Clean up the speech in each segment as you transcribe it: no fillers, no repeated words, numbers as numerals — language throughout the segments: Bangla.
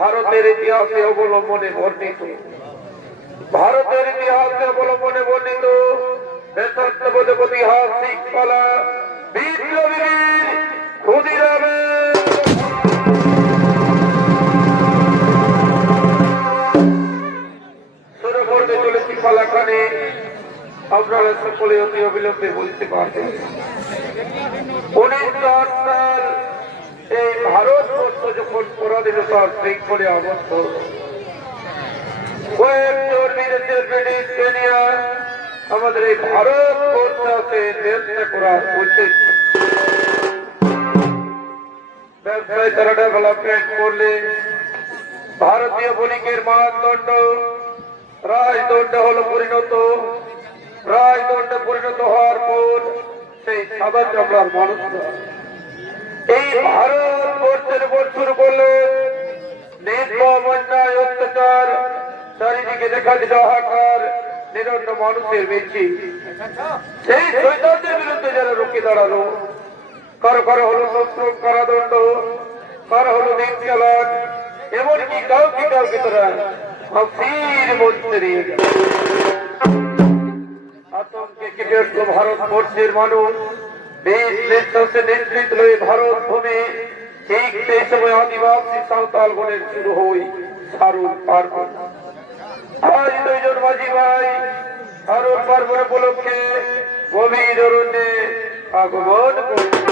ভারতের ইতিহাসে অবলম্বনে বর্ণিত। ভারতের ইতিহাসে অবলম্বনে বর্ণিত দেশাত্মবোধক ঐতিহাসিক কলা বিপ্লবীর ক্ষুদিরামের শুরু করতে চলেছি পালাখানে। আপনারা সকলে অতি অবিলম্বে বলতে পারবেন 1908 সাল এই ভারতবর্ষ যখন পরাধীনতার শৃঙ্খলে আবদ্ধ, কয়েকজন বিদেশের ব্রিটিশ সেনিয়া আমাদের এই ভারতবর্ষকে চেষ্টা করার উচিত। ব্যবসায় তারা ডেভেলপমেন্ট করলে ভারতীয় বণিকের মানদণ্ড রাজদণ্ডে হলো পরিণত। রাজদণ্ডে পরিণত হওয়ার পর সেই সাদা চামড়ার মানুষরা এই ভারতবর্ষের উপর শুরু করলো নির্মম অন্যায় অত্যাচার, চারিদিকে দেখা দিল হাহাকার, নিরন্ন মানুষের মিছিল। সেই শৈতানদের বিরুদ্ধে যারা রুখে দাঁড়ালো, কারো কারো হলো সশ্রম কারাদণ্ড, কারো হলো দিন চালান, এমনকি কাউকে কাউকে তারা ফাঁসির মধ্যে নিয়ে গেল। আতঙ্কে কেঁপে উঠল ভারতবর্ষের মানুষ। দেশ নিঃশ্বাসে নিশ্চিত হয়ে ভারত ভূমি। ঠিক সেই সময় আদিবাসী সাঁওতাল গণের শুরু হই শারুল পার্বণ। আজ দুইজন মাঝি ভাই শারুল পার্বণ উপলক্ষে গভীর অরণ্যে আগমন করছে।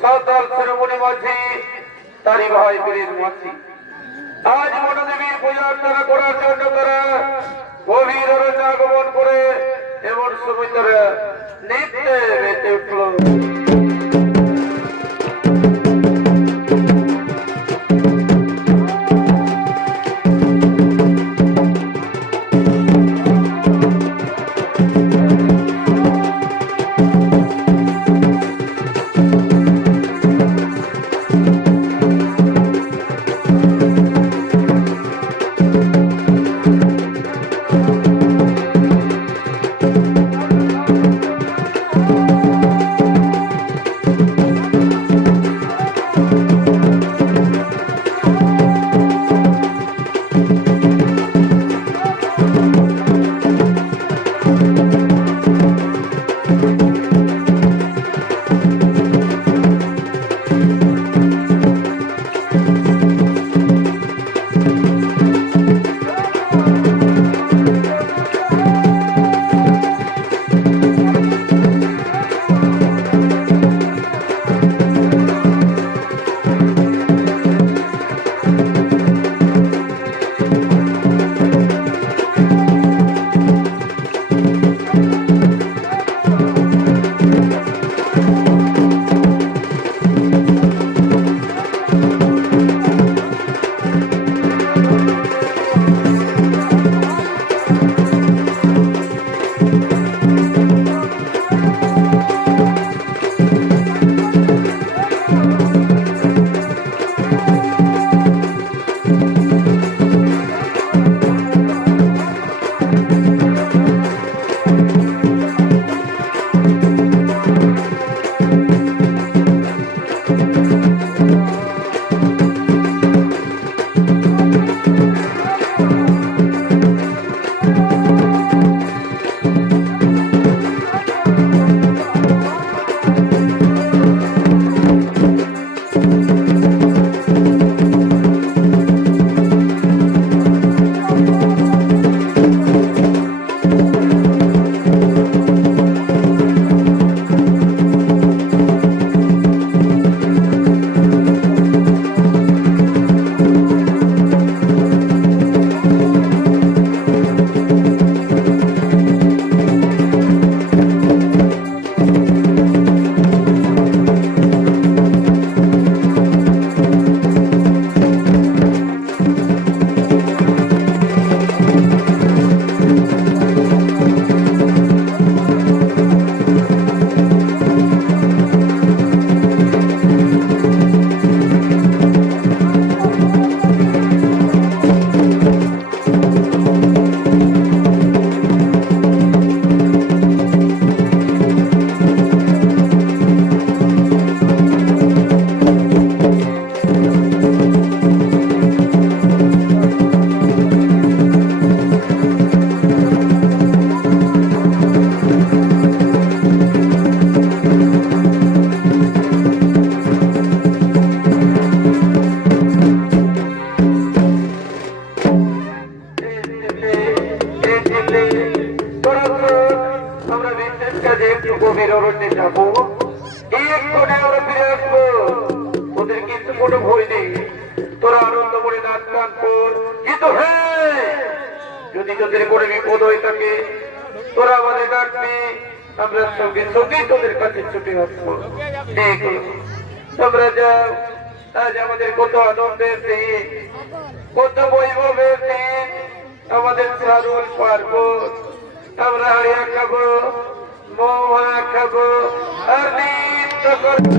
সাঁওতাল শিরোমণি মাঝি তারি ভাই বীরের মাঝি আজ বনদেবীর পূজা অর্চনা করার জন্য তারা গভীর অরণ্যে আগমন করে এমন সময় তারা নৃত্যে মেতে উঠল। হইনি, তোরা আনন্দ করে নাচ গান কর। কিন্তু হ্যাঁ, যদি তোদের করে বিপদ হয়ে থাকে তোরা আমাদের ডাকবি, আমরা সঙ্গে সঙ্গে তোদের কাছে ছুটে আসবো। দেখো তোমরা যাও, আজ আমাদের কত আনন্দের দিন, কত বৈভবের দিন, আমাদের সারুল পার্বণ। আমরা হারিয়া খাবো, মোয়া খাবো আর নৃত্য করবো।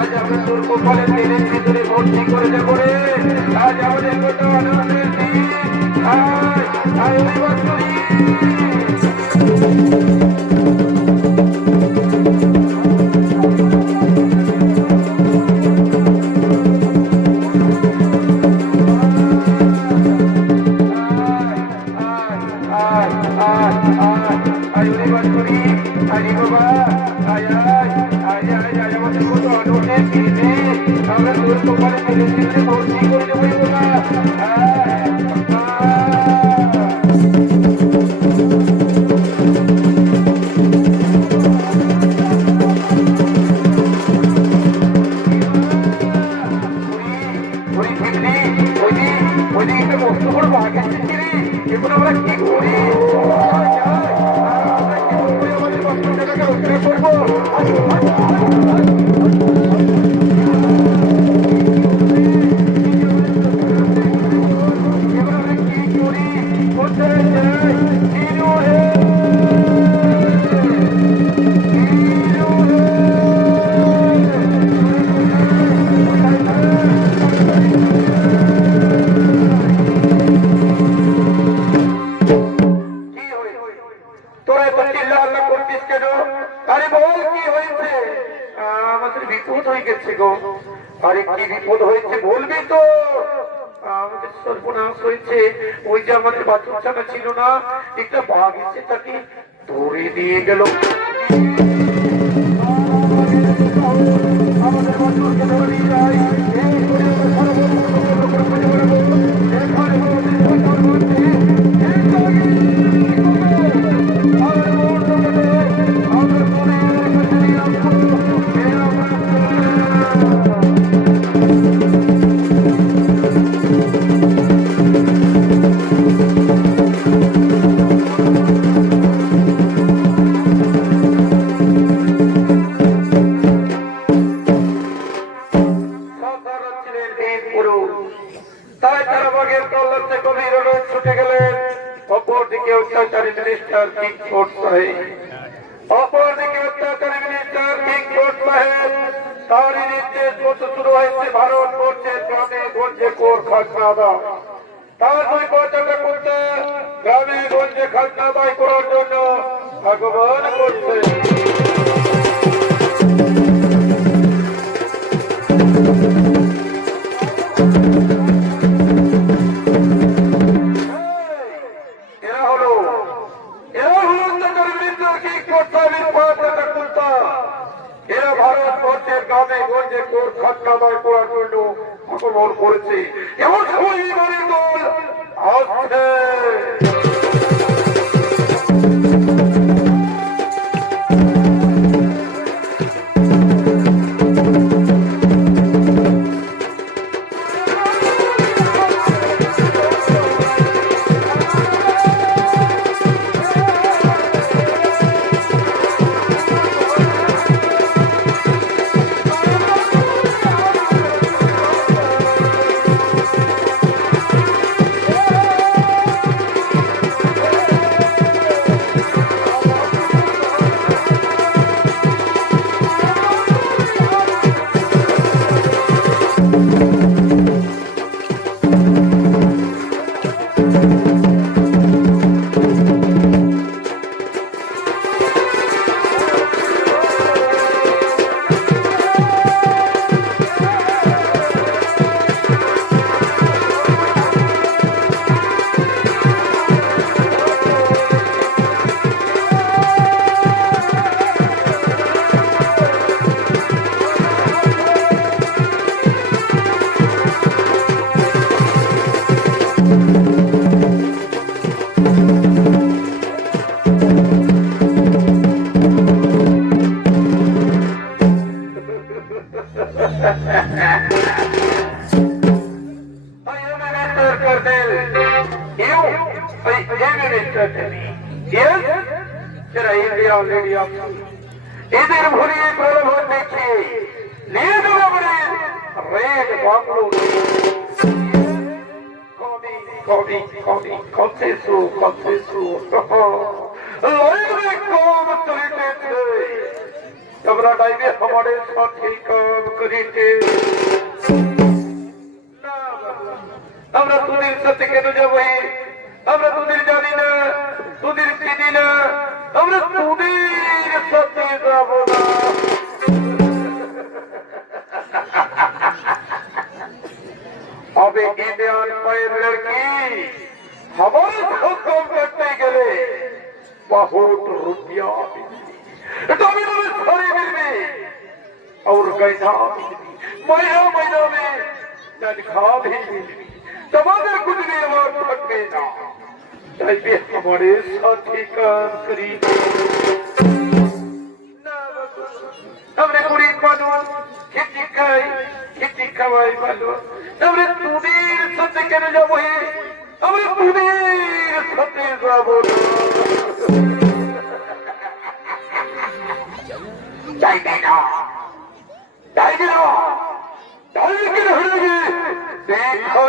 আজ আমরা তোর কপালে তেলের ভিতরে ভর্তি করে দেবো রে। আজ আমাদের কত আনন্দের দিন। আয় ওই বাছুরি। আমরা তোর কপালে তেলের ভিতরে ভর্তি করে দেবো না। আরে কি বিপদ হয়েছে বলবি তো? আমাদের সর্বনাশ হয়েছে। ওই যে আমাদের বাচ্চাটা ছিল না, একটা বাঘ এসে তাকে ধরে দিয়ে গেল। আমাদের বাচ্চাকে ধরে নিয়ে যায়। তাই তারা বাঘের তল্লাশে গভীর রোড ছুটে গেলেন। অপরদিকে অত্যাচারী মিনিস্টার কিংফোর্ড সাহেব, অপরদিকে অত্যাচারী মিনিস্টার কিংফোর্ড সাহেব, তারই নির্দেশ মতো শুরু হয়েছে ভারতবর্ষের গ্রামে গঞ্জে কোর খাজনা আদায়। তার দুই পয়সাটা করতে গ্রামে গঞ্জে খাজনা আদায় করার জন্য আগমন করছে। এরা ভারতবর্ষের গ্রামে গঞ্জে কোর খাজনা আদায় করার জন্য আগমন করেছে। এমন সময় দল আসছে। এদের ভরিয়ে প্রলোভন দেখে নিয়ে দেবো বলে রেড বাংলো তোমরা ডাইবে আমাদের সাথে কাম করিতে আমরা তোদের সাথে কেন যাবো আমরা তোদের জানি না তোদের চিনি না আমরা তোদের সাথে যাব না अबे इंडियन पायर लड़की हमारे हुक्म करते गए बहुत रुपया सारे मिलने और गैसा महीना महीना में तनख्वाह भी मिलनी तमाम कुछ भी हमारे थकते ना चाहे हमारे साथी काम करी हमने पूरी मानो खेती खाई मानो हमने तुदीर सत्य के न जाबो ही हमने तुदीर सत्य जाबो चाहिए ना चाहिए कि नहीं देखो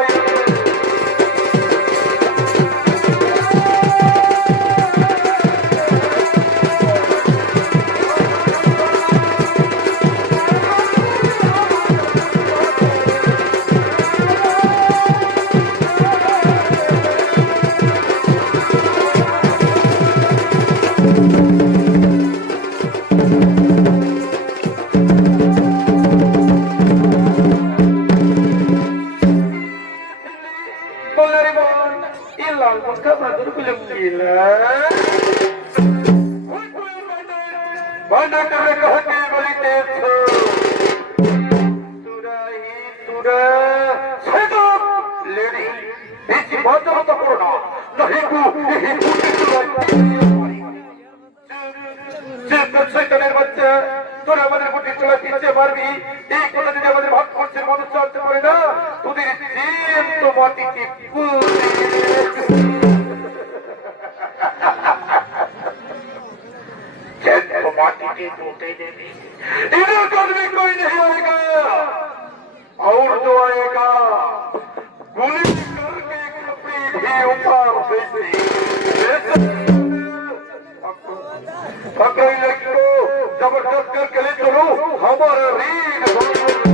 তোরা আমাদের বুদ্ধি চলা দিতে পারবি এই কথা যদি আমাদের ভারতবর্ষের মানুষ চলতে পারে না তোদের তো মাটিতে माटी टूटे देवी इधर कभी कोई नहीं आएगा और जो आएगा गोली करके कपड़ी भी ऊपर पकड़ लगी को जबरदस्त करके ले चलो हमारा रीढ़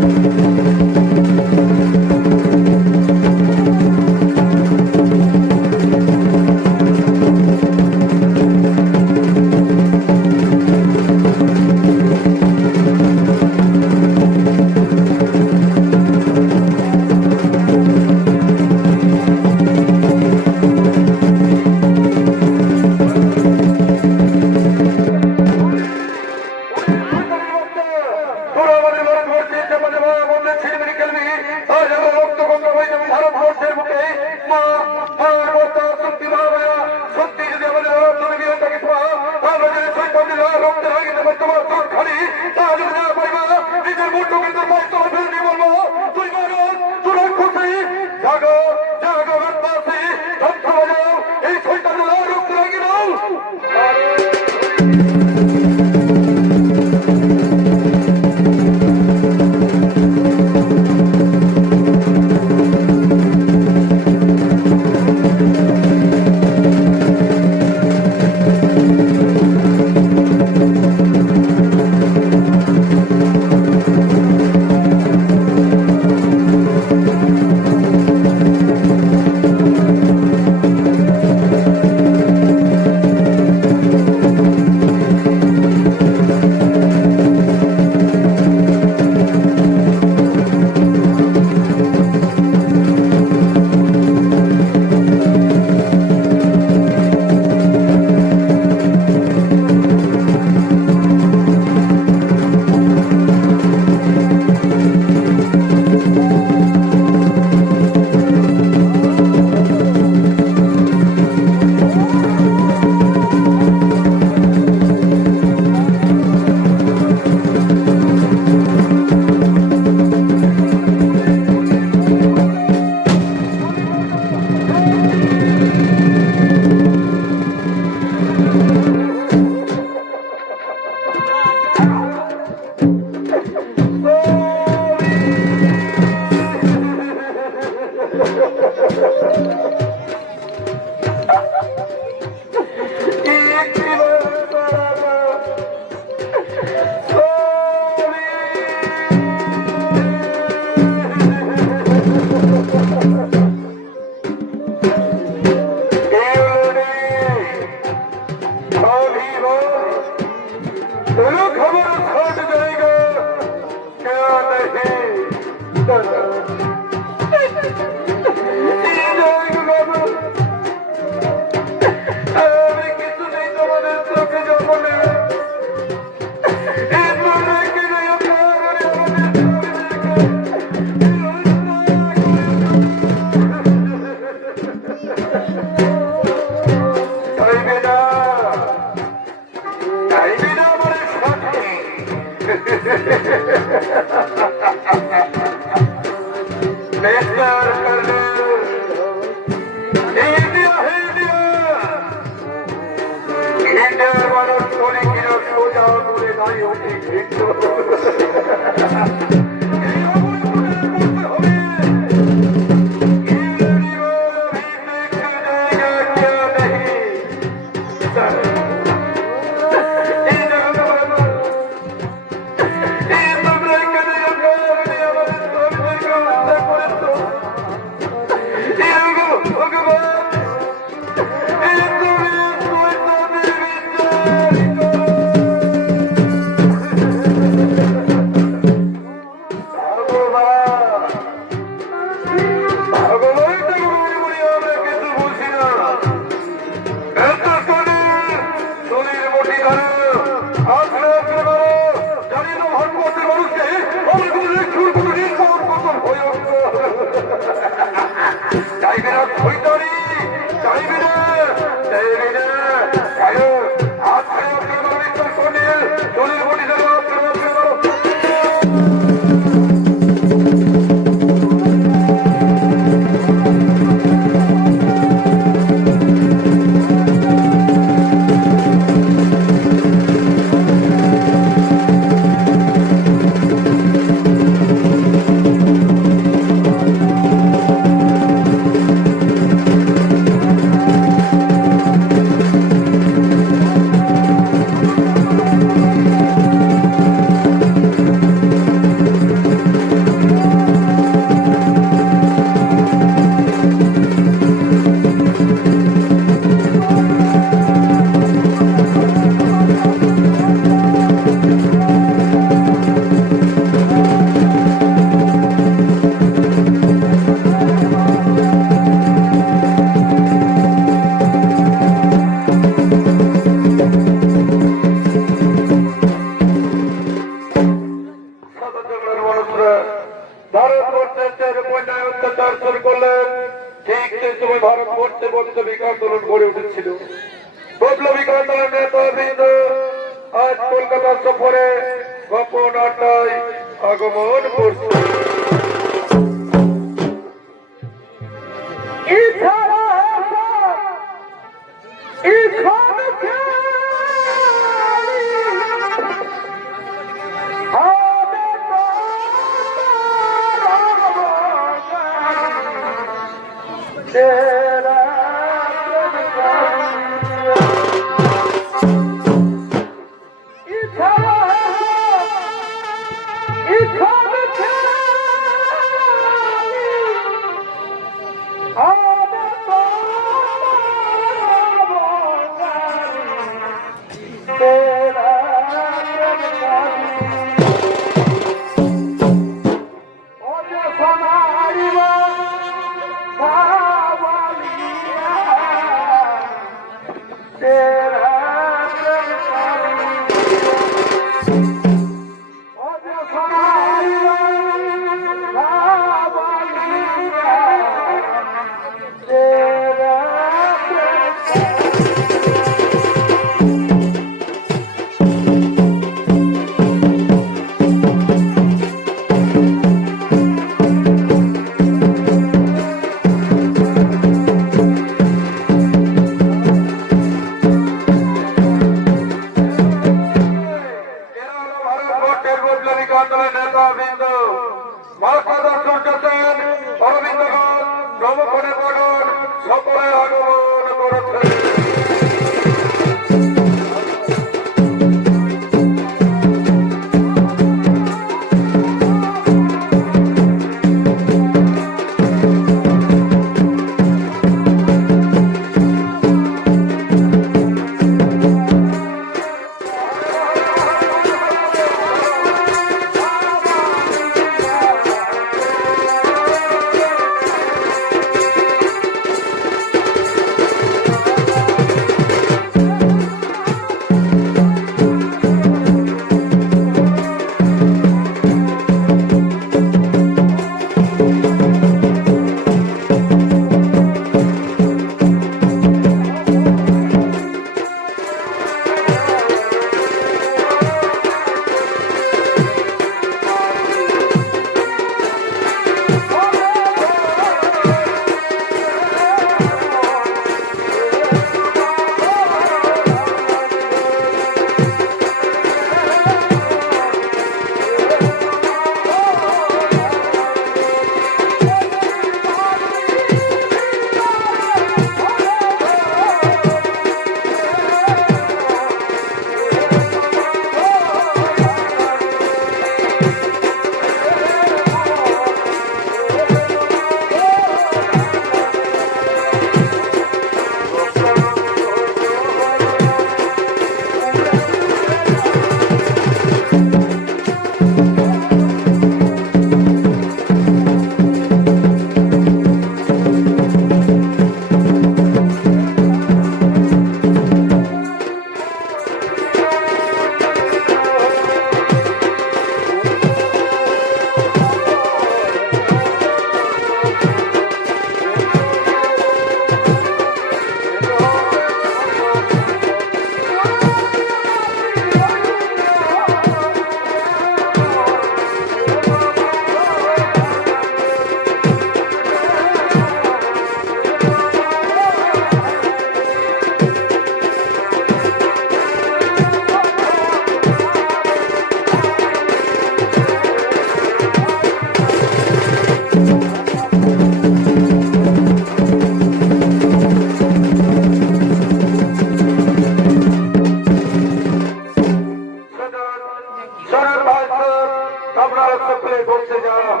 আপনারা সকলে বলতে যান,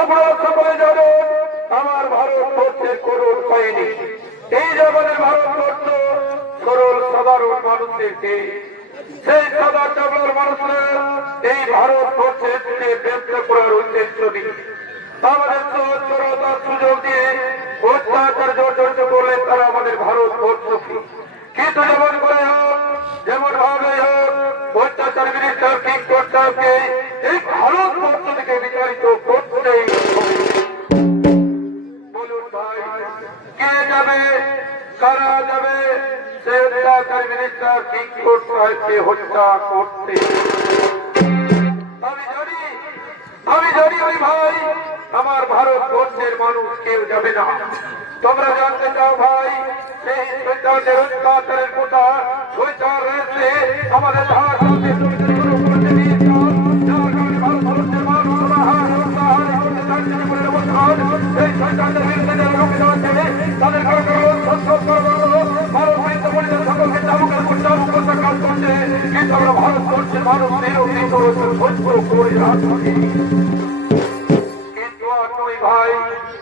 আপনারা সকলে জানেন আমার ভারতবর্ষের করুণ পায়নি। এই যে আমাদের ভারতবর্ষ সরল সাধারণ মানুষদেরকে, সেই সাদা চামড়ার মানুষরা এই ভারতবর্ষের ব্যবসা করার উদ্দেশ্য নেই। আমাদের সচ্ছলতার সুযোগ দিয়ে অত্যাচার জর্জরিত করলে তারা আমাদের ভারতবর্ষকে কিন্তু যেমন করে হোক, যেমন ভাবে হোক, অত্যাচার বিরুদ্ধে ঠিক করতে হবে। এই ভারতবর্ষ থেকে বিতাড়িত করতেই বলুন ভাই, কে যাবে, কারা যাবে? সে অত্যাচার বিরুদ্ধে ঠিক করতে হবে, হত্যা করতে। আমি জানি ওই ভাই আমার ভারতবর্ষের মানুষ কেউ যাবে না। তোমরা জানতে চাও ভাই, সেই শৈতানের অত্যাচারের কথা শৈতান রয়েছে আমাদের ভারতবর্ষের সেই শৈতানের বিরুদ্ধে তাদের কিন্তু আমরা ভারতবর্ষের মানুষ কিন্তু নই ভাই,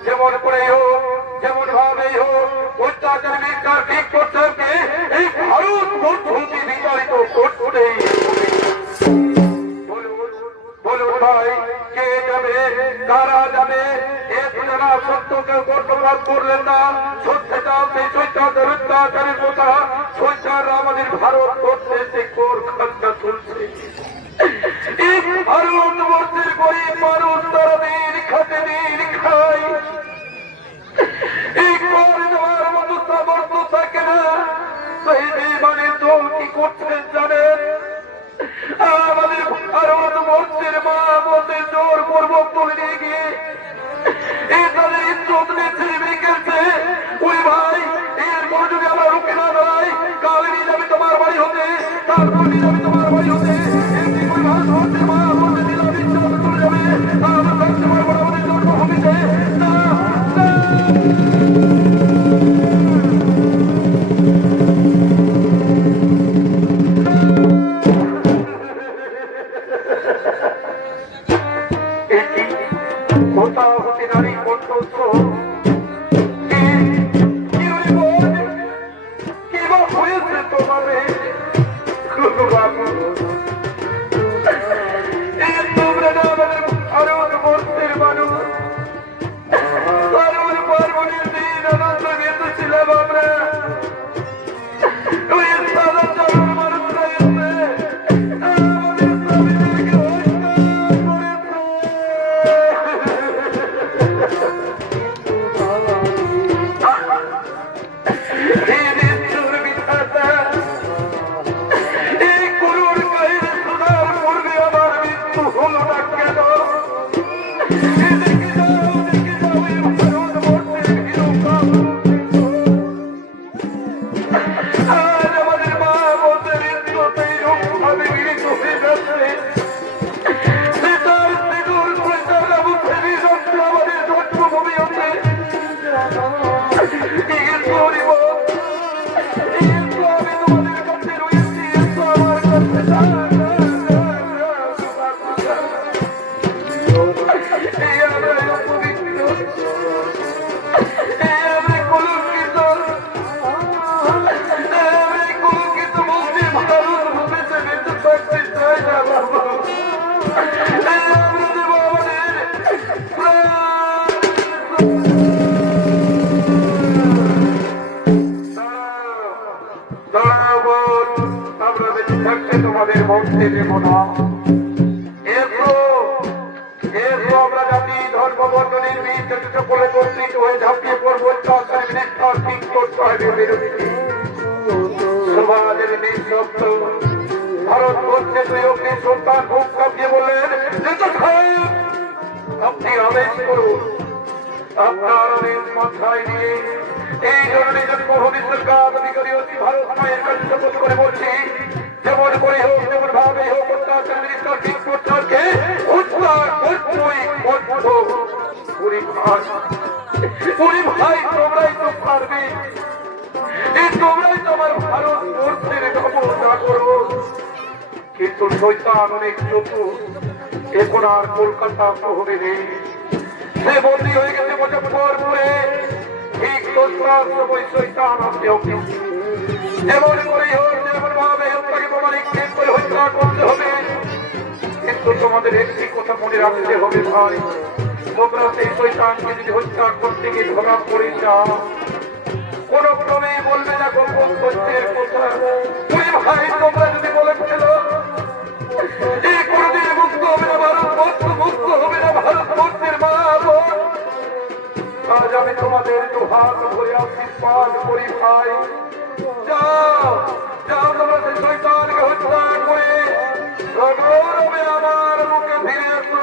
যেমন করেই হোক, যেমন ভাবেই হোক, অত্যাচার বিচার ঠিক করতে হবে। এই ভারতবর্ষকে বিতাড়িত করতেই বলুন ভাই, কে যাবে, কারা যাবে? যারা সত্যকে বর্তমান করলেন না, সত্যে যাও সেই শৈতানের অত্যাচারের কথা। শৈতান আমাদের ভারতবর্ষে যে কোর খাদ্যা চলছে, এই ভারতবর্ষের গরিব মানুষ তারা দিন খাতে দিন খায়। এই কর দেওয়ার মতো সামর্থ্য থাকে না। সেই বেঈমানের দল কি করছেন জানেন? আমাদের ভারতবর্ষের মা বোনদের জোর পূর্বক তুলে নিয়ে গিয়ে তাদের ইজ্জত নিচ্ছে, বিকেলছে। ওই ভাই, এরপর যদি আমরা রুখে না দাঁড়াই, কাল নিয়ে যাবে তোমার বাড়ি হতে, তারপর নিয়ে যাবে তোমার বাড়ি হতে। এমনি করে ভারতবর্ষের মা বোনদের দিলাম ইজ্জত চলে যাবে। আমরা থাকতে পারবো না, আমাদের জন্ম হবে না। কোথাও হতে নারী কণ্ঠস্থ কি বা হয়েছে তোমাদের? তোমরা না আমাদের ভারতবর্ষের মানুষ, পার্বণ পার্বণের দিন আনন্দ বেঁধেছিলাম আমরা। ওই সাদা চালুর মানুষরা এসে আমাদের স্বামীদেরকে তোমাদের মধ্যে দেব না। আমরা জাতি ধর্ম বর্ণ নির্বিশেষে বলে কর্তৃক হয়ে ঝাঁপিয়ে পড়বো। ঠিক করতে হবে বিরোধী সমাজের নিঃশব্দ ভারতবর্ষে দুই অগ্নি সন্তান বুক কাঁপিয়ে বললেন, আপনি আদেশ করুন। আপনার আদেশ মাথায় নিয়ে এই জরুরি ভবিষ্যৎ অধিকারী অতি ভারত মায়ের কাছে শপথ করে বলছি, যেমন করে হোক, যেমন ভাবে হোক, অত্যাচার ঠিক করতে উদ্ধার করবই করব। ওরে ভাই, ওরে ভাই, তোমরাই তো পারবে, এই তোমরাই তো আমার ভারতবর্ষের ক্ষমতা করো। কিন্তু শৈতান অনেক চতুর, এখন আর কলকাতা শহরে নেই, সে বন্দী হয়ে গেছে মুজফ্ফরপুরে। ঠিক 10টার সময় শৈতান আসতে হবে, যেমন করেই হোক, যেমন ভাবে হোক, তাকে তোমার নিক্ষেপ করে হত্যা করতে হবে। কিন্তু তোমাদের একটি কথা মনে রাখতে হবে ভাই, তোমরা সেই শৈতানকে যদি হত্যা করতে গিয়ে ধরা পড়ে যাও, কোন ক্রমে বলবে না গোপন তথ্যের কথা। ওই ভাই, তোমরা যদি বলে ফেলো এই কোনদিন মুক্ত হবে না ভারতবর্ষ, মুক্ত হবে না ভারতবর্ষের মা বোন, আজ আমি তোমাদের দুহাত ধরে আশীর্বাদ করি ভাই, যাও যাও, তোমরা সেই শয়তানকে হত্যা করে সগৌরবে আমার মুখে ফিরে আসো।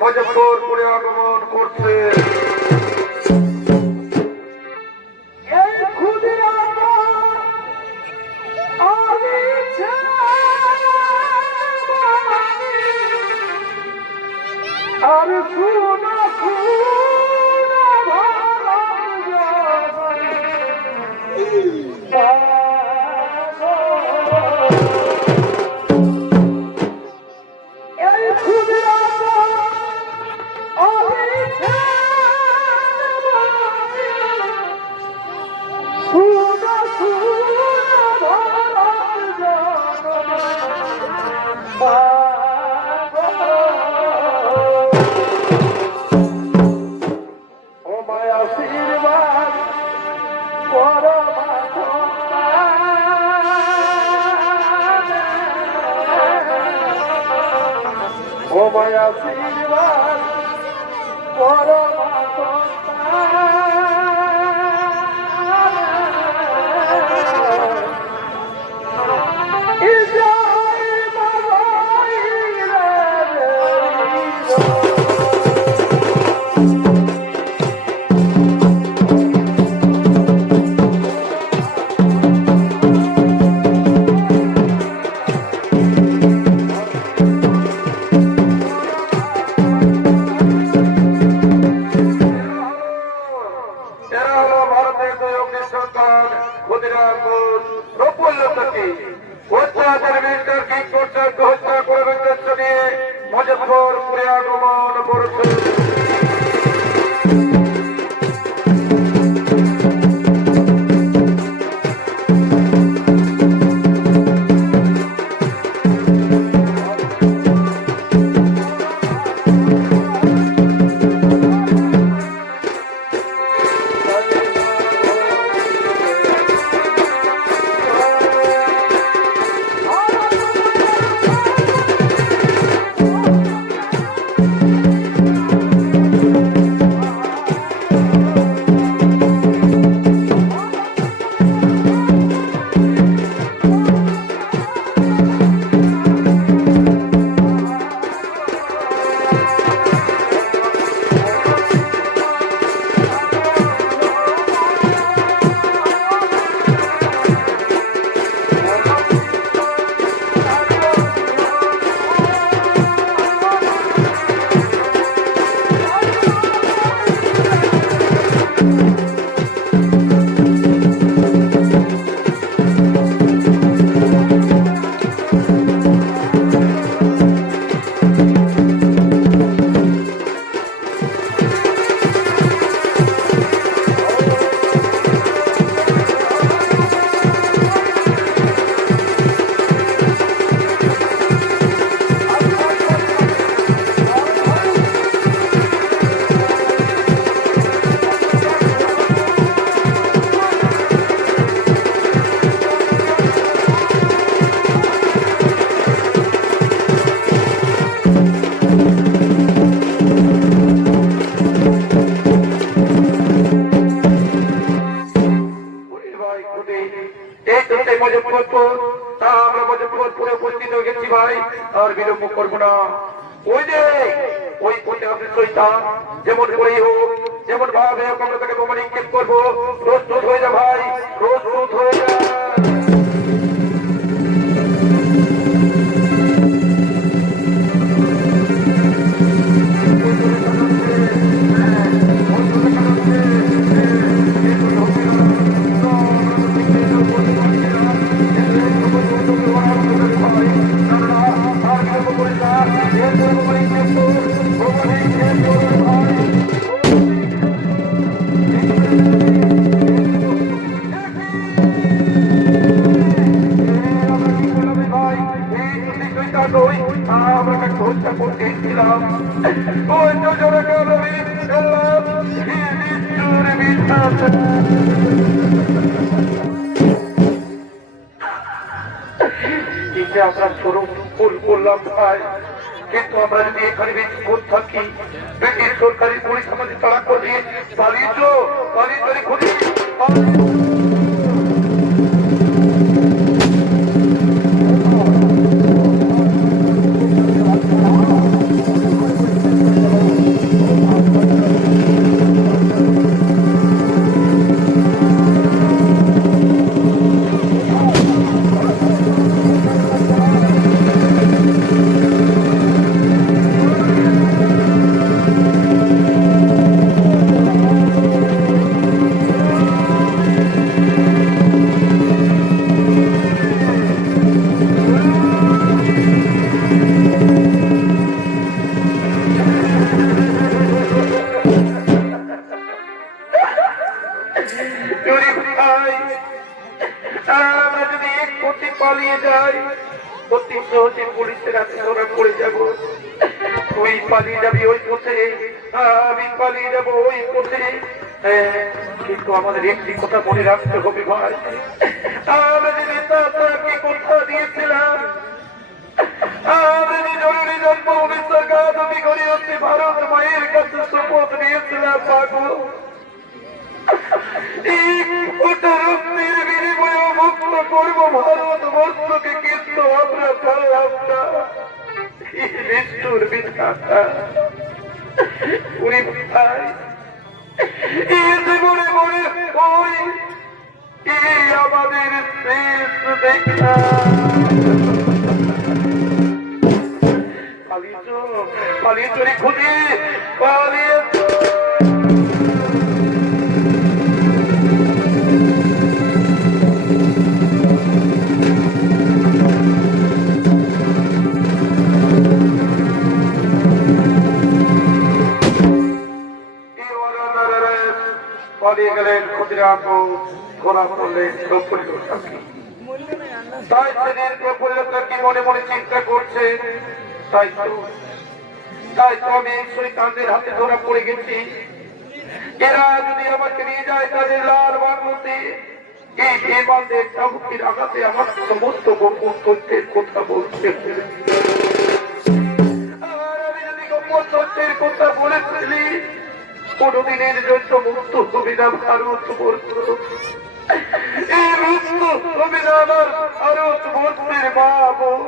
মুজফ্ফরপুরে আগমন করছে। আর শুনো মুজফ্ফরপুরে আগমন করছে। খুদে এই তো সেই মুজফ্ফরপুর। তা আমরা মুজফ্ফরপুরে উপস্থিত হয়ে গেছি ভাই, আর বিলম্ব করবো না। ওই যে ওই পথে আছে শয়তান, যেমন করেই হোক যেমন ভাবে হোক আমরা তাকে বোমা নিক্ষেপ করবো। প্রস্তুত হয়ে যা ভাই, প্রস্তুত হয়ে যা। আমরা স্বরূপ ভুল করলাম ভাই, কিন্তু আমরা যদি এখানে বেশিক্ষণ থাকি ব্রিটিশ সরকারি পুলিশ আমাদের তাড়া করে পালিয়েছো খুঁজে পালিয়ে যাই, অতি সহজে পুলিশের হাতে ধরা পড়ে যাব। তুই পালিয়ে যাবি ওই পথে, আমি পালিয়ে যাবো ওই পথে, কিন্তু আমাদের একটি কথা মনে রাখতে হবে ভাই, আমরা যে নেতাকে কথা দিয়েছিলাম, আমরা যে জরুরি জন্মভূমি সরকার দাবি করে হচ্ছে ভারত মায়ের কাছে শপথ নিয়েছিলাম পাগল, বিনিময়ে মুক্ত করবো ভারতবর্ষকে, কিন্তু আমরা পারলাম না। মৃত্যুর বিধাতা জীবনে মনে ওই আমাদের শেষ দেখা। পালিয়েছ রে খুঁজে, পালিয়েছ। পালিয়ে গেলেন ক্ষুদিরাম, ধরা পড়লেন প্রফুল্ল সাথী। তাই সেদিন প্রফুল্ল সাথী মনে মনে চিন্তা করছে, তাই তো আমি শয়তানদের হাতে ধরা পড়ে গেছি। এরা যদি আমাকে নিয়ে যায় তাদের লাল বাংলাতে, এই বেমানদের চাবুকের আঘাতে আমার সমস্ত গোপন তথ্যের কথা বলতে হবে। আর আমি যদি গোপন তথ্যের কথা বলে ফেলি, কোনদিনের জন্য মুক্ত হবে না ভারতবর্ষ। এই মুক্ত হবে না আমার ভারতবর্ষের মা বোন।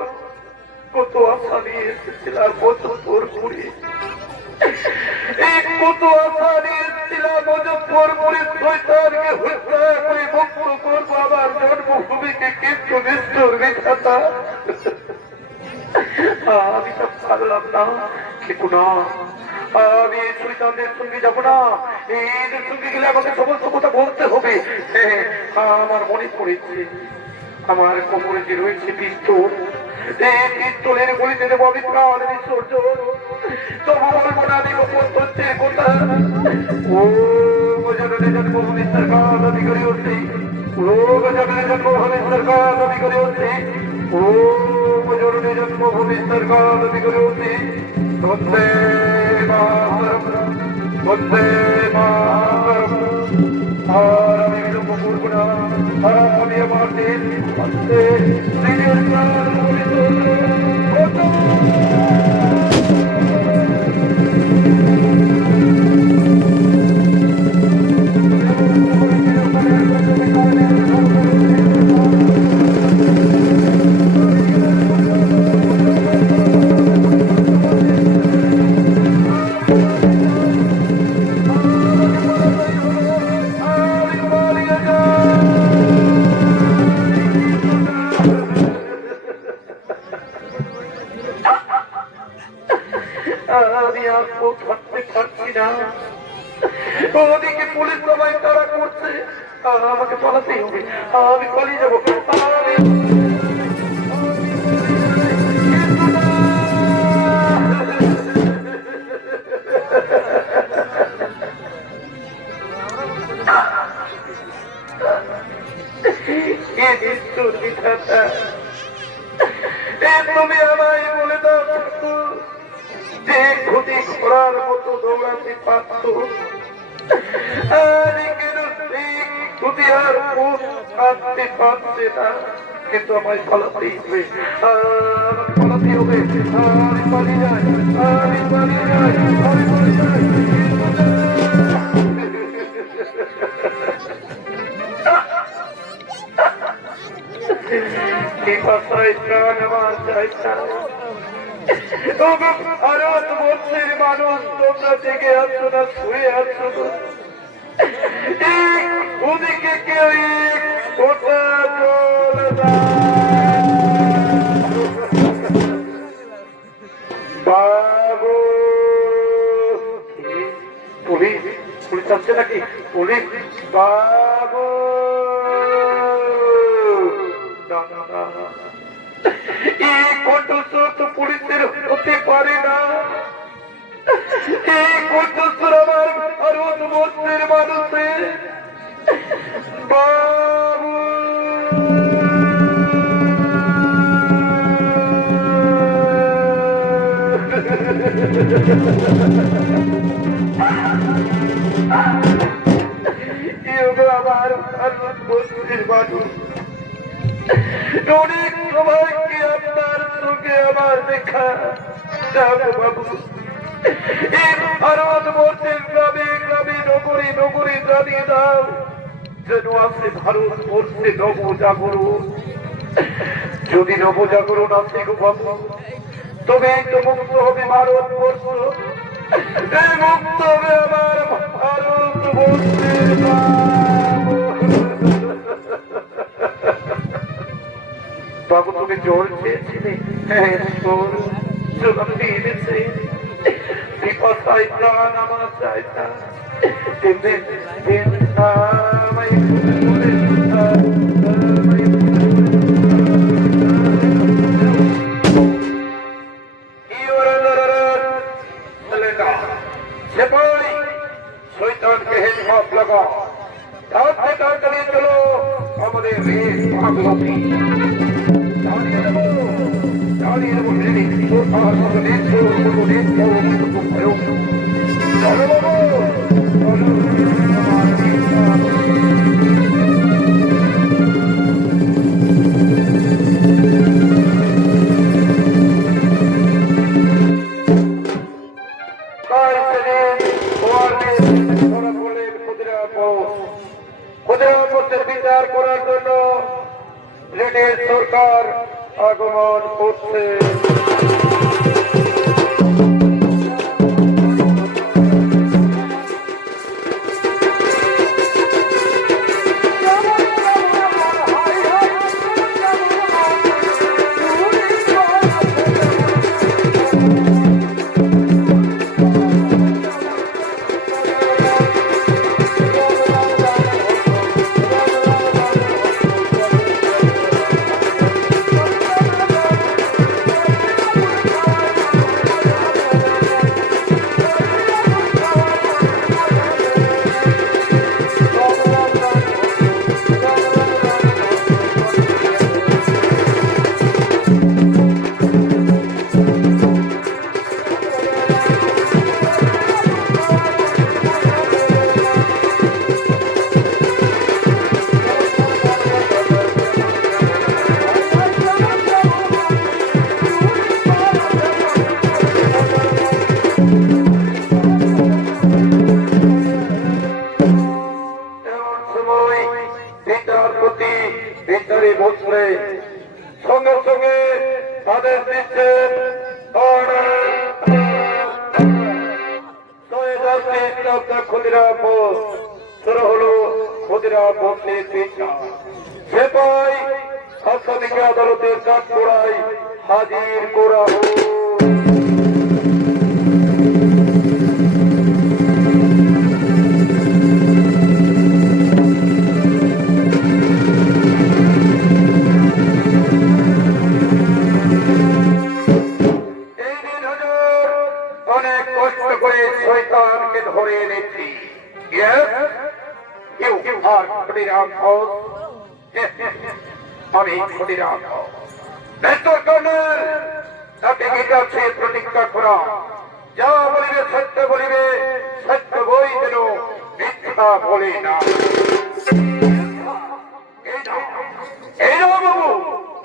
কত আশা নিয়ে এসেছিলাম মুজফ্ফরপুরে, কত আশা নিয়ে এসেছিলাম মুজফ্ফরপুরে শয়তানকে হত্যা করে মুক্ত করবো আমার জন্মভূমিকে, কিন্তু মৃত্যুর বিধাতা আমি সব পারলাম না। কিন্তু না, আমি এই শয়তানদের সঙ্গে যাবো না, এদের সঙ্গে গেলে আমাকে সমস্ত কথা বলতে হবে। আমার মনে পড়েছে আমার কোমরে যে রয়েছে পিস্তল, এই পিস্তলের গুলিতে দেবো আমি প্রাণ বিসর্জন। তবু বলবো না আমি গোপন তথ্যের কথা। ও জননী জন্মভূমি সরকার দাবি করে উঠছে, ও জননী জন্মভূমি সরকার দাবি করে উঠছে, ও জননী জন্মভূমি সরকার দাবি করে উঠছে। বন্দে মাতরম, বন্দে মাতরম। আর আমি বিলম্ব করবো না, আর আমি আমার দেশ বন্দে নিজের প্রাণ বলি ওদিকে পুলিশ সবাই তারা করছে, আমাকে পালাতেই হবে, আমি পালিয়ে যাবো। তুমি আমায় বলে দাও যে ক্ষতি করার মতো দৌড়াতে পারত, ক্ষতি আর আনতে পারছে না, কিন্তু আমায় পালাতেই হবে, পালাতেই হবে, আমি পালিয়ে যাই, আমি পালিয়ে যাই, আমি পালিয়ে যাই। মানুষ তোমরা জেগে আছো না শুয়ে আছো, ওদিকে কেউ বাবু পুলিশ, পুলিশ আসছে নাকি? পুলিশ বাবু, এই কণ্ঠস্বর তো পুলিশের হতে পারে না, এই কণ্ঠস্বর আমার আরো বছরের মানুষের। বাবু আমার আরো বছরের মানুষ, অনেক সবাইকে আপনার সঙ্গে আমার দেখা যাবো বাবু। আরো বছর গ্রামে গ্রামে নগরী নগরী জানিয়ে দাও যেন আছে ভারতবর্ষে নবজাগরণ। যদি নবজাগরণ আছে গো বাবু, তবে তো মুক্ত হবে ভারতবর্ষ, মুক্ত হবে আমার ভারতবর্ষের বাবু। তুমি জোর চেয়েছিলে, হ্যাঁ জোর জোগাতে এনেছে, বিপদায় প্রাণ আমার চাইতা শৈতানকে হেলমেট লাগা, তাড়াতাড়ি চলো আমাদের রেস ভাগবতী জানিয়ে দেবো, জানিয়ে দেবো সরকার মতো নেত্র মতো নেত্র চলো বাবু চলো। বিচার করার জন্য ব্রিটিশ সরকার আগমন করছে। সঙ্গে সঙ্গে তাদের দিচ্ছে ক্ষুদিরাম বোস, শুরু হলো ক্ষুদিরাম বোসের বিচার। সেপাই আসামিকে আদালতের কাঠগড়ায় হাজির করা হোক। সাহস? আমি ক্ষুদিরাম মেজর কর্নেল, তাকে গীতা ছুঁয়ে প্রতিজ্ঞা করা, যা বলিবে সত্য বলিবে, সত্য বই যেন মিথ্যা বলে না। এই না বাবু,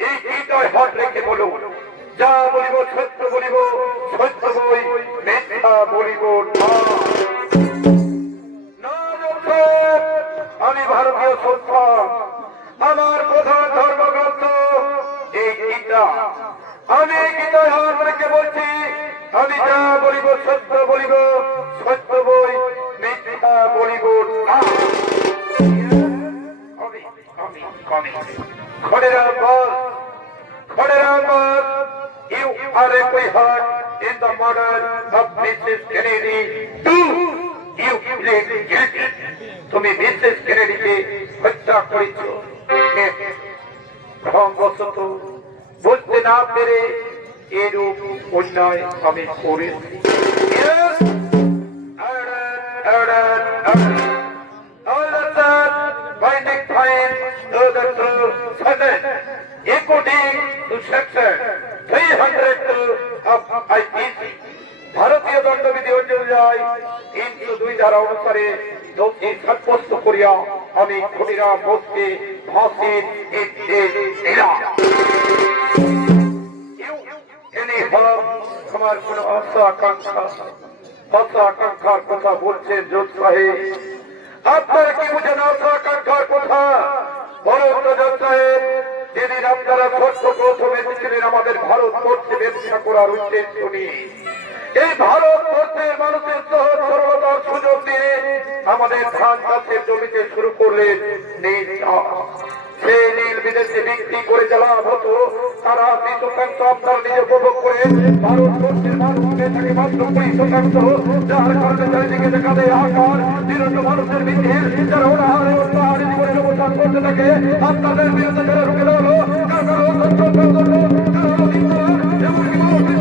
এই গীতায় হাত রেখে বলো, যা বলিব সত্য বলিব, সত্য বই মিথ্যা বলিব না। আমি ভারতীয় সন্তান, আমার প্রধান ধর্মগ্রন্থ এই গীতা। আমি গীতায় হাত রেখে বলছি, আমি যা বলিব সত্য বলিব, সত্য বই মিথ্যা বলিব না। You are a part in the murder of Mrs. Kennedy. You plead guilty. তুমি মিসেস কেনেডিকে হত্যা করেছ। ভ্রমবশত বলতে না পেরে এরূপ অন্যায় আমি করেছি। ভারতীয় দণ্ডবিধি অনুযায়ী 302 ধারা অনুসারে দোষী সাব্যস্ত করিয়া আমি ক্ষুদিরাম বোসকে ফাঁসির নির্দেশ দিলাম। আমার কোন আশা আকাঙ্ক্ষার কথা বলছেন জোট সাহেব? আপনারা কি বুঝেন আশা আকাঙ্ক্ষার কথা? বরং জোট সাহেব, যেদিন আপনারা প্রথম এসেছিলেন আমাদের ভারতবর্ষে ব্যবসা করার উদ্দেশ্য নিয়ে, এই ভারতবর্ষের মানুষের সহজ সরলতার সুযোগ দিয়ে আমাদের ধান চাষের জমিতে শুরু করলেন নীল চাষ। সেই নীল বিদেশে বিক্রি করে যা লাভ হতো, তারা 20% আপনারা নিজে উপভোগ করে ভারতবর্ষের মানুষকে থাকে মাত্র 20%, যার কারণে চারিদিকে দেখা দেয় আকার নিরন্ন মানুষের বিদ্যের, যারা অনাহারে অত্যাহারে জীবনের অবস্থান করতে থাকে। আপনাদের বিরুদ্ধে যারা রুখে দেওয়া এমনকি মানুষের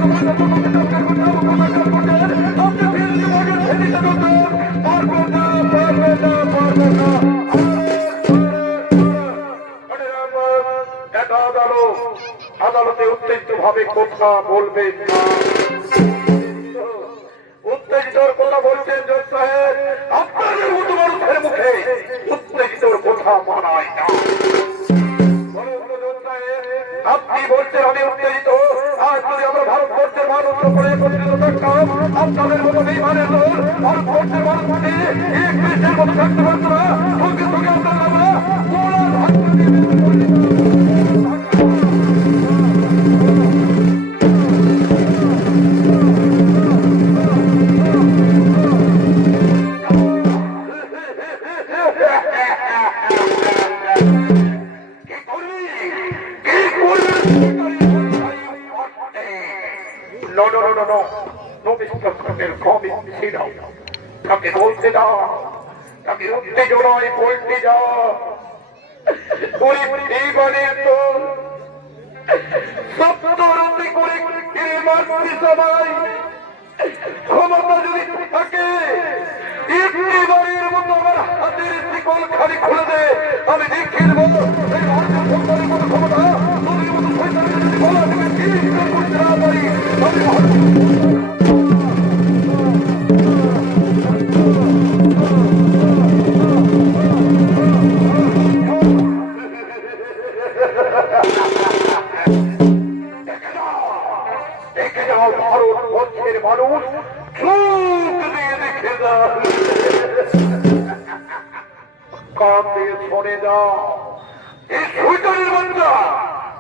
আদালতে উত্তেজিত ভাবে কথা বলবেন না। উত্তেজিতর কথা বলছেন জজ সাহেব, আপনাদের মতো মানুষের মুখে উত্তেজিতর কথা মানায় না। আপনি বলছেন আমি উত্তেজিত, আর যদি আমরা ভারতবর্ষের মানুষ সকলে একত্রিত থাকতাম, আপনাদের মতো বেঈমানের দল ভারতবর্ষের মানুষকে এক দেশের মতো থাকতে পারত না। সঙ্গে সঙ্গে আপনারা তাকে বলতে দাও, তাকে উত্তেজনায় বলতে যাও। ক্ষমতা যদি থাকে একটিবারের মতো আমার হাতের শিকল খালি খুলে দে, আমি দেখিয়ে দেবো ক্ষমতা তোদের মতো শয়তানের যদি বলা দেবে করতে না পারি। ভারতবর্ষের মানুষ চোখ দিয়ে দেখে কান দিয়ে শোনে না, এই শয়তানের বাচ্চা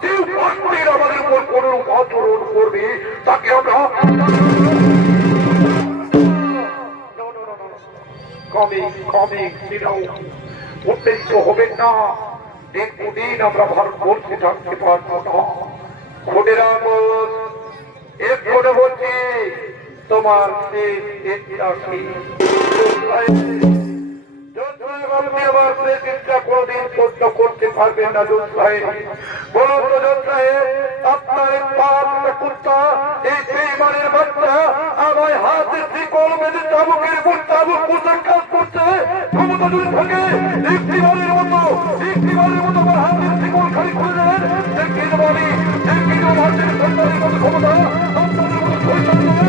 যে পাত্রের আমাদের উপর কোনরূপ আচরণ করবে তাকে আমরা উত্তেজিত হবেন না। দীর্ঘদিন আমরা ভারতবর্ষে থাকতে পারবো না। ক্ষুদিরাম এক্ষণে বলছি, তোমার শেষ ইচ্ছা কি? আপনি আমার প্রেসিডেন্টরা কোনদিন পূর্ণ করতে পারবেন না জোট সাহেব। বলুন তো জোট সাহেব, আপনার পাঁচটা কুত্তা এই বেইমানের বাচ্চা আমায় হাতে শিকল বেঁধে চাবুকের উপর চাবুক পোশাক কাজ করছে। ক্ষমতা যদি থাকে একটিবারের মতো আমার হাতের শিকল খালি খুলে দেন, দেখিয়ে দেবো আমি, দেখিয়ে দেবো ভারতের সরকারের মতো ক্ষমতা আপনাদের মতো শৈতান নয়।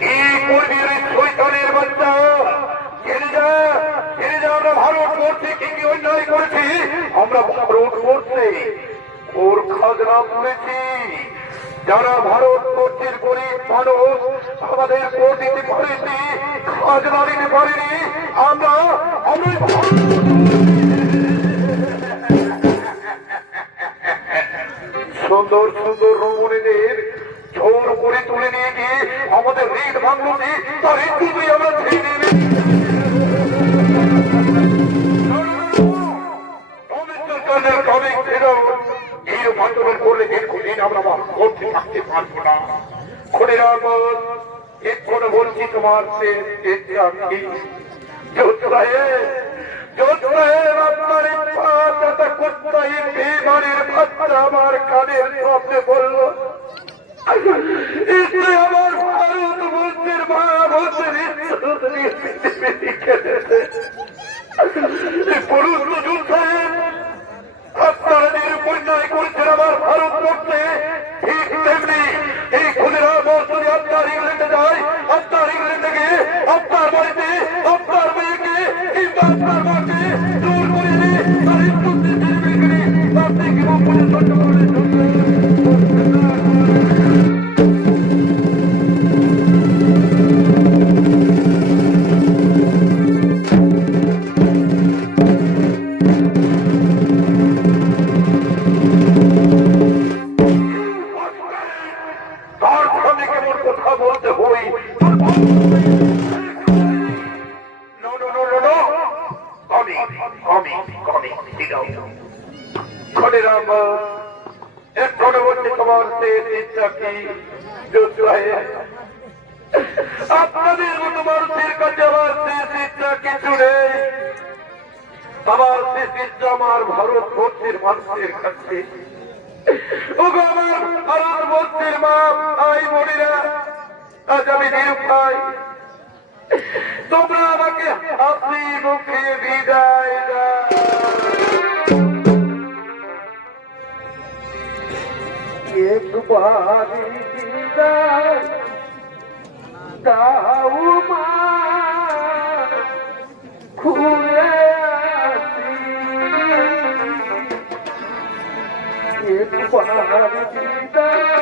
কি করবি রে শৈতানের বাচ্চা? জেনে যা, আমরা ভারত করছি কি অন্যায় করেছি। আমরা ভারত করছি ওর খাজনা তুলেছি। যারা ভারতবর্ষের গরিব মানুষ আমাদের ভোট দিতে পারেনি, খাজনা দিতে পারেনি, আমরা সুন্দর সুন্দর রমণীদের জোর করে তুলে নিয়ে গিয়ে আমাদের ঋণ ভাঙলুনি, তার একটুই আমরা ছেড়ে নেবে। এই আন্দোলন করলে দীর্ঘদিন আমরা করতে থাকতে পারবো না। খুনের আগত এক্ষণ বলছি তোমার আমার কানের শব্দে বলল, আমার ভারতবর্ষের মা বলছেন আপনারা যে অন্যায় করেছেন আমার ভারতবর্ষে, ঠিক তেমনি এই খুদেরা যদি আপনার ইংল্যান্ডে যায়, আপনার ইংল্যান্ডে গিয়ে আপনার বাড়িতে আপনার মেয়েকে কিংবা আপনার মাকে জোর করে দিয়ে তার আপনি কি বলে সহ্য করলেন? আপনাদের মতো মানুষের কাছে আমার শেষ ইচ্ছা কিছু নেই। আমার শেষ ইচ্ছা আমার ভারতবর্ষের মানুষের কাছে। আমার ভারতবর্ষের মা ভাই বোনেরা, আজ আমি নিরুপায়, তোমরা আমাকে হাসি মুখে বিদায় দাও। একবার বিদায় দাও মা, ঘুরে আসি। একবার বিদায়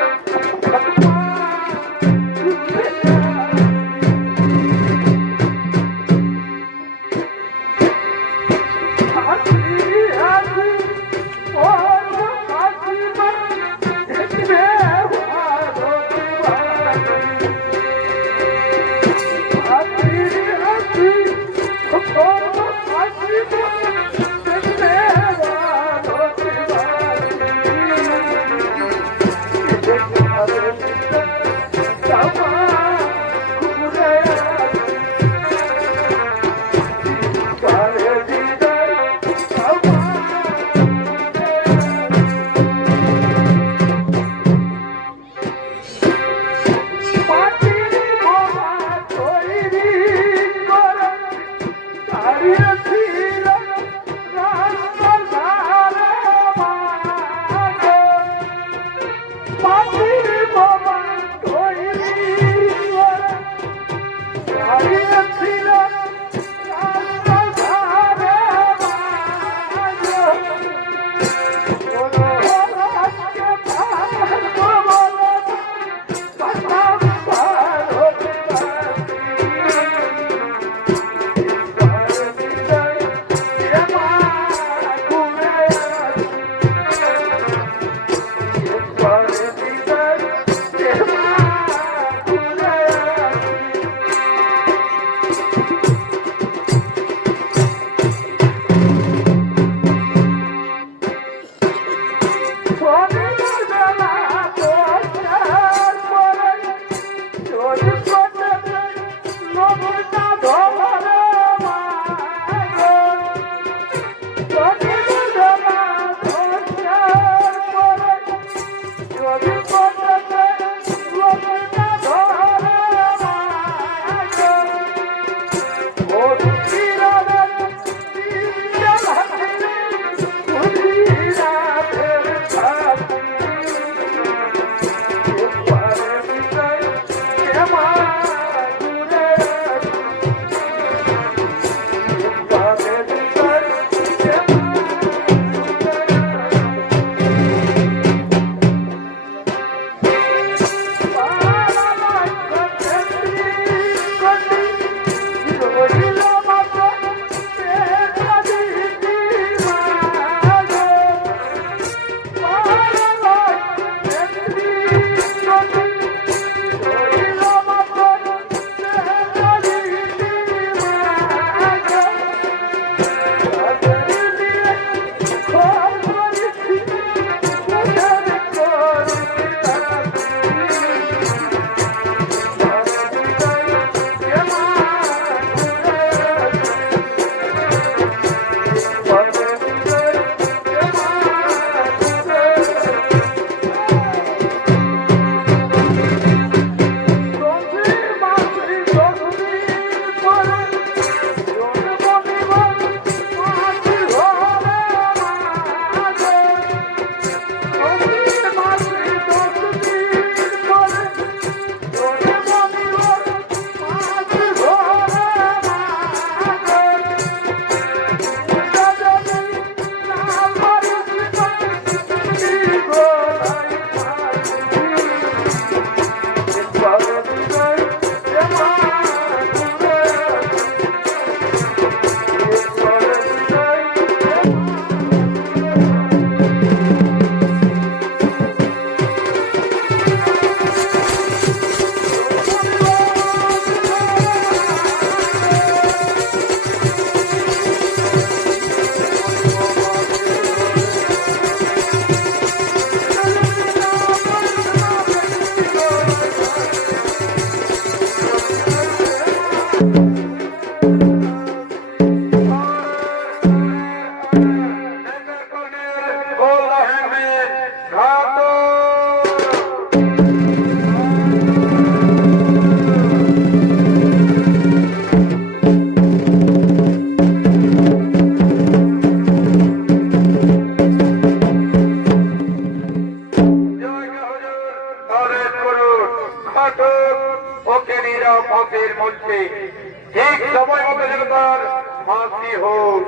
হোক।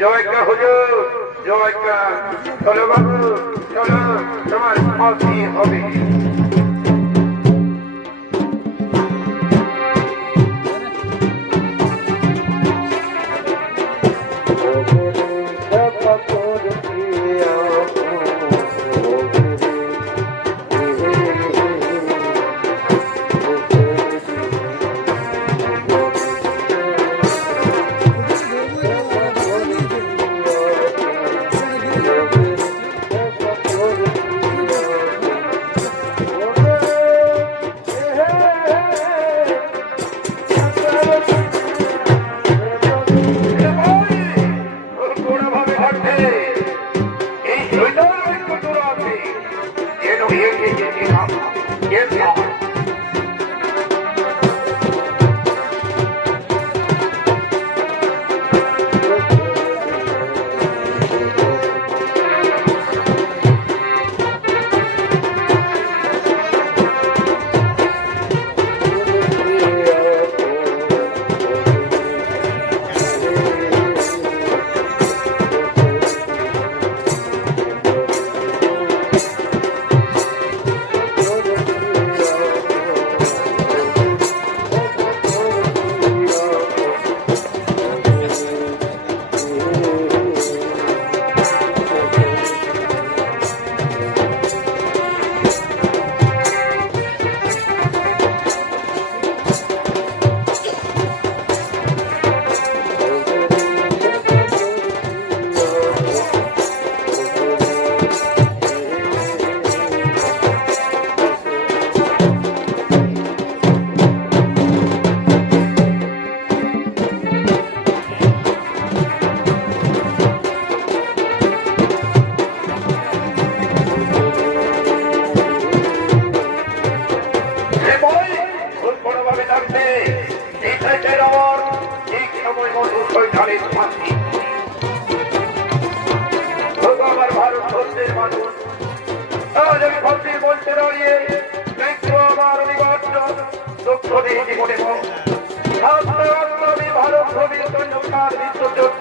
জয়কা হুজুর, জয়কা। চলো বাবু, চলো, তোমার ফাঁসি হবে।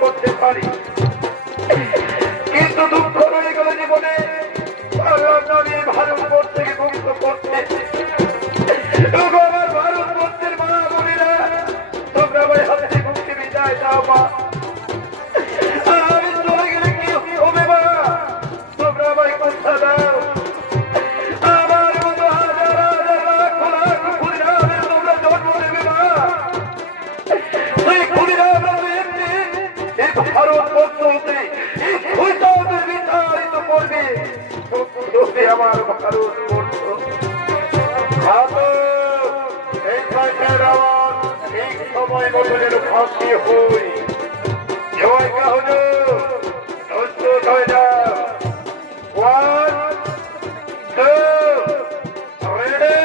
করতে পারি, কিন্তু দুঃখ রয়ে গেল জীবনে। ভারতবর্ষ থেকে মুক্ত করতে আমার ভারতবর্ষের মা বোনেরা, তোমরা আমার হাতে মুক্তি বিদায় দাও মা। আমি চলে গেলে কি হবে মা? তোমরা আমায় কথা দাও। আমার মতো হাজার হাজার লাখ লাখ খুনিরামের তোমরা জন্ম দেবে মা। সেই খুনিরাম এই ভারতবর্ষ হতে বিতাড়িত করবে। আমার ভারতবর্ষ এই আওয়াজ ঠিক সময় মতো যেন ফাঁসি হই। জয়কা হুজুর, প্রস্তুত হয়ে যাও। 1, 2, ready,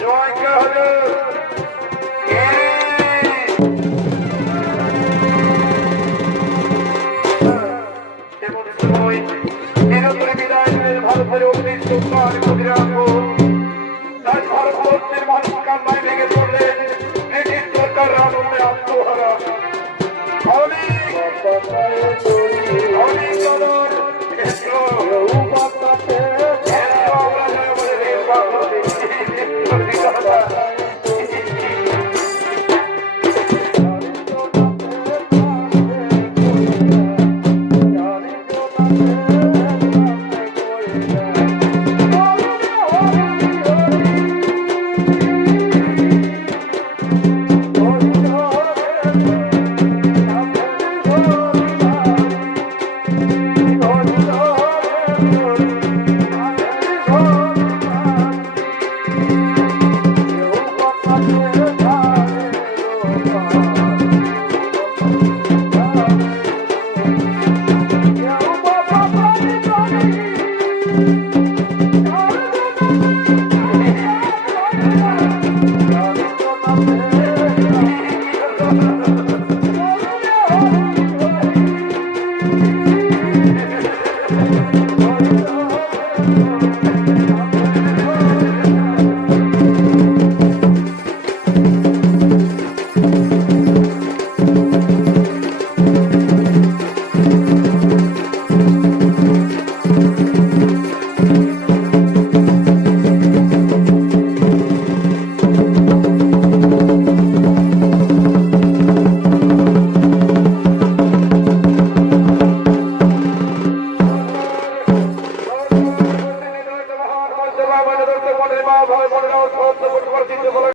জয়কা হুজুর। এমন সময় বিদায় ভারতের অগ্নি সুলতান